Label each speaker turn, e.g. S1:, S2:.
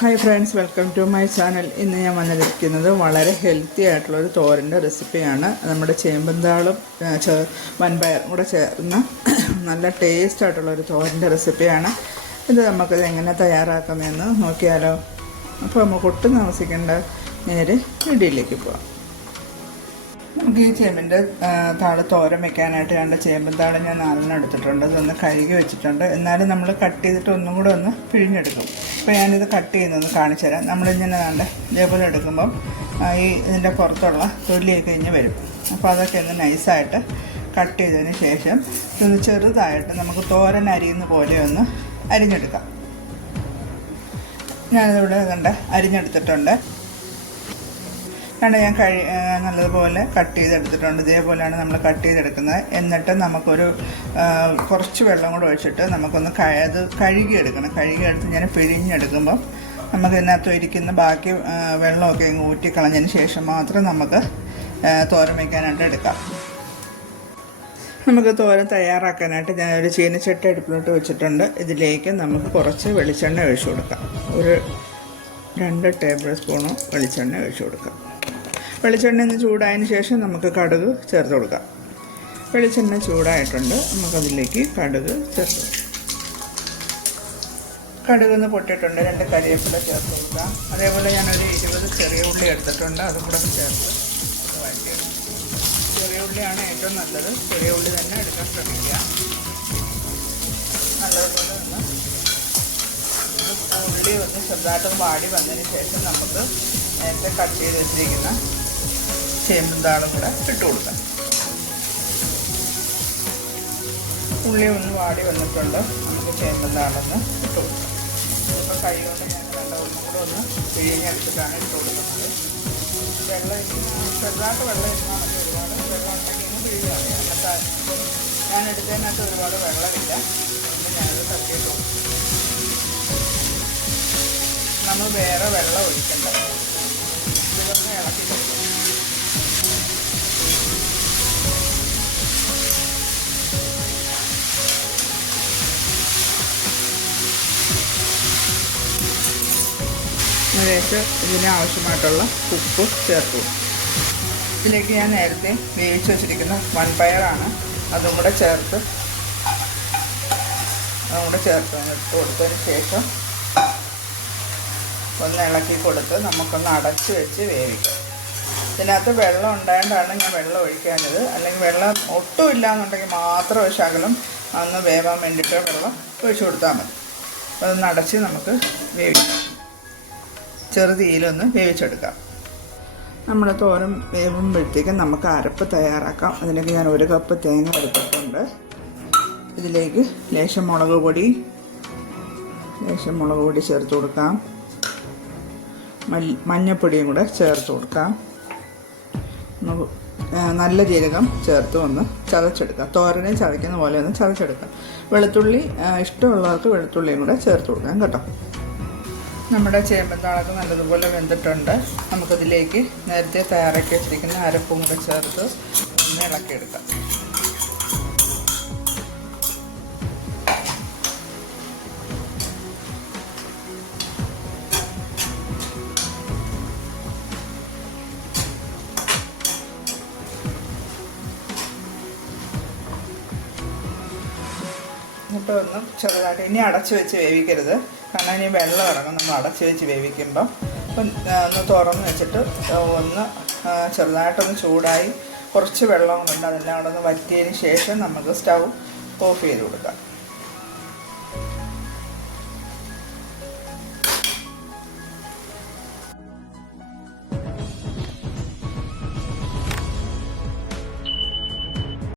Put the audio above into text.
S1: Hi friends welcome to my channel ഇന്ന് ഞാൻ വന്നിരിക്കുന്നത് വളരെ ഹെൽത്തി ആയിട്ടുള്ള ഒരു തോരന്റെ റെസിപ്പിയാണ് നമ്മുടെ ചേമ്പന്താളും വൻപയറും കൂടെ ചേർന്ന നല്ല ടേസ്റ്റ് ആയിട്ടുള്ള ഒരു തോരന്റെ റെസിപ്പിയാണ് ഇത് നമുക്കിത് എങ്ങനെ തയ്യാറാക്കുന്നതെന്ന് നോക്കിയാലോ. അപ്പോൾ നമുക്ക് ഒട്ടും താമസിക്കേണ്ട നേരെ ഇടിയിലേക്ക് പോവാം. നമുക്ക് ഈ ചേമ്പിന്റെ താൾ തോരൻ വെക്കാനായിട്ട് രണ്ട് ചേമ്പൻ ഞാൻ നാലെണ്ണം എടുത്തിട്ടുണ്ട്. ഇതൊന്ന് കഴുകി വെച്ചിട്ടുണ്ട്. എന്നാലും നമ്മൾ കട്ട് ചെയ്തിട്ട് ഒന്നും കൂടെ ഒന്ന് പിഴിഞ്ഞെടുക്കും. അപ്പോൾ ഞാനിത് കട്ട് ചെയ്യുന്നത് കാണിച്ചു തരാം. നമ്മളിങ്ങനെ നല്ല ഇതേപോലെ എടുക്കുമ്പം ഈ ഇതിന്റെ പുറത്തുള്ള തൊലിയൊക്കെ കഴിഞ്ഞ് വരും. അപ്പോൾ അതൊക്കെ ഒന്ന് നൈസായിട്ട് കട്ട് ചെയ്തതിന് ശേഷം ഇതൊന്ന് ചെറുതായിട്ട് നമുക്ക് തോരൻ അരിയുന്ന പോലെ ഒന്ന് അരിഞ്ഞെടുക്കാം. ഞാനിതിവിടെ കണ്ട് അരിഞ്ഞെടുത്തിട്ടുണ്ട്. കണ്ട് ഞാൻ കഴി നല്ലതുപോലെ കട്ട് ചെയ്തെടുത്തിട്ടുണ്ട്. ഇതേപോലെയാണ് നമ്മൾ കട്ട് ചെയ്തെടുക്കുന്നത്. എന്നിട്ട് നമുക്കൊരു കുറച്ച് വെള്ളം കൂടെ ഒഴിച്ചിട്ട് നമുക്കൊന്ന് അത് കഴുകിയെടുക്കണം. കഴുകിയെടുത്ത് ഞാൻ പിഴിഞ്ഞെടുക്കുമ്പം നമുക്ക് ഇതിനകത്ത് ഇരിക്കുന്ന ബാക്കി വെള്ളമൊക്കെ അങ്ങ് ഊറ്റിക്കളഞ്ഞതിന് ശേഷം മാത്രം നമുക്ക് തോരൻ വയ്ക്കാനായിട്ട് എടുക്കാം. നമുക്ക് തോരൻ തയ്യാറാക്കാനായിട്ട് ഞാൻ ഒരു ചീനച്ചട്ടി അടുപ്പിലോട്ട് വെച്ചിട്ടുണ്ട്. ഇതിലേക്ക് നമുക്ക് കുറച്ച് വെളിച്ചെണ്ണ ഒഴിച്ചു കൊടുക്കാം. ഒരു രണ്ട് ടേബിൾ സ്പൂണോ വെളിച്ചെണ്ണ ഒഴിച്ചു കൊടുക്കാം. വെളിച്ചെണ്ണ ഒന്ന് ചൂടായതിന് ശേഷം നമുക്ക് കടുക് ചേർത്ത് കൊടുക്കാം. വെളിച്ചെണ്ണ ചൂടായിട്ടുണ്ട്. നമുക്കതിലേക്ക് കടുക് ചേർത്ത് കൊടുക്കാം. കടുക് ഒന്ന് പൊട്ടിയിട്ടുണ്ട്. രണ്ട് കരിവേപ്പില ചേർത്ത് കൊടുക്കാം. അതേപോലെ ഞാനൊരു ഇരുപത് ചെറിയ ഉള്ളി എടുത്തിട്ടുണ്ട്. അതും കൂടെ ചേർത്ത് ചെറിയ ഉള്ളിയാണ് ഏറ്റവും നല്ലത്. ചെറിയ ഉള്ളി തന്നെ എടുക്കാൻ ശ്രമിക്കുക. നല്ലതുപോലെ ഒന്ന് ഉള്ളി ഒന്ന് വാടി വന്നതിന് ശേഷം നമുക്ക് നേരത്തെ കട്ട് ചെയ്ത് വെച്ചിരിക്കുന്ന ചേമ്പും താളും കൂടെ ഇട്ട് കൊടുക്കാം. ഉള്ളി ഒന്ന് വാടി വന്നിട്ടുണ്ട്. നമുക്ക് ചേമ്പും താളൊന്ന് ഇട്ട് കൊടുക്കാം. ഇപ്പോൾ കൈ കൊണ്ട് ഞാൻ ഒന്നും കൂടെ ഒന്ന് പിഴിഞ്ഞെടുത്തിട്ടാണ് ഇട്ട് കൊടുക്കുന്നത്. വെള്ളം ചെറുതായിട്ട് വെള്ളം ഇരുന്നാൽ ഒരുപാട് വെള്ളം ഉണ്ടെങ്കിൽ ഒന്ന് പിഴിഞ്ഞാൽ മതി അന്നത്തെ ഞാൻ എടുത്തതിനകത്ത് ഒരുപാട് വെള്ളമില്ല. അതുകൊണ്ട് ഞാനത് തട്ടിയിട്ട് നമ്മൾ വേറെ വെള്ളം ഒഴിക്കണ്ട. അതിലേക്ക് ഇതിന് ആവശ്യമായിട്ടുള്ള ഉപ്പ് ചേർത്തു. ഇതിലേക്ക് ഞാൻ നേരത്തെ വേവിച്ച് വെച്ചിരിക്കുന്ന വൺപയറാണ് അതും കൂടെ ചേർത്ത് അതും കൂടെ ചേർത്ത് കൊടുത്തതിന് ശേഷം ഒന്ന് ഇളക്കി കൊടുത്ത് നമുക്കൊന്ന് അടച്ച് വെച്ച് വേവിക്കാം. ഇതിനകത്ത് വെള്ളം ഉണ്ടായതുകൊണ്ടാണ് ഞാൻ വെള്ളം ഒഴിക്കാഞ്ഞത്. അല്ലെങ്കിൽ വെള്ളം ഒട്ടും ഇല്ല എന്നുണ്ടെങ്കിൽ മാത്രം ഒരു ശകലം അന്ന് വേവാൻ വേണ്ടിയിട്ട് വെള്ളം ഒഴിച്ചു കൊടുത്താൽ മതി. അതൊന്ന് അടച്ച് നമുക്ക് വേവിക്കാം. ചെറുതീയിലൊന്ന് വേവിച്ചെടുക്കാം. നമ്മൾ തോരൻ വേവുമ്പോഴത്തേക്കും നമുക്ക് അരപ്പ് തയ്യാറാക്കാം. അതിലേക്ക് ഞാൻ ഒരു കപ്പ് തേങ്ങ എടുത്തിട്ടുണ്ട്. ഇതിലേക്ക് ലേശം മുളക് പൊടി ലേശം മുളക് പൊടി ചേർത്ത് കൊടുക്കാം. മഞ്ഞപ്പൊടിയും കൂടെ ചേർത്ത് കൊടുക്കാം. നല്ല ജീരകം ചേർത്ത് ഒന്ന് ചതച്ചെടുക്കാം. തോരനെ ചതയ്ക്കുന്ന പോലെ ഒന്ന് ചതച്ചെടുക്കാം. വെളുത്തുള്ളി ഇഷ്ടമുള്ളവർക്ക് വെളുത്തുള്ളിയും കൂടെ ചേർത്ത് കൊടുക്കാം കേട്ടോ. നമ്മുടെ ചേമ്പന്താളൊക്കെ നല്ലതുപോലെ വെന്തിട്ടുണ്ട്. നമുക്കതിലേക്ക് നേരത്തെ തയ്യാറാക്കി വെച്ചിരിക്കുന്ന അരപ്പും കൂടെ ചേർത്ത് ഒന്ന് ഇളക്കിയെടുക്കാം. എന്നിട്ട് ഒന്ന് ചെറുതായിട്ട് ഇനി അടച്ചു വെച്ച് വേവിക്കരുത്. കാരണം ഇനി വെള്ളം ഇറങ്ങും. നമ്മൾ അടച്ചു വെച്ച് വേവിക്കുമ്പം അപ്പം ഒന്ന് തുറന്ന് വെച്ചിട്ട് ഒന്ന് ചെറുതായിട്ടൊന്ന് ചൂടായി കുറച്ച് വെള്ളം കൊണ്ട് അതെല്ലാം കൂടെ ഒന്ന് വറ്റിയതിന് ശേഷം നമുക്ക് സ്റ്റൗ ഓഫ് ചെയ്ത് കൊടുക്കാം.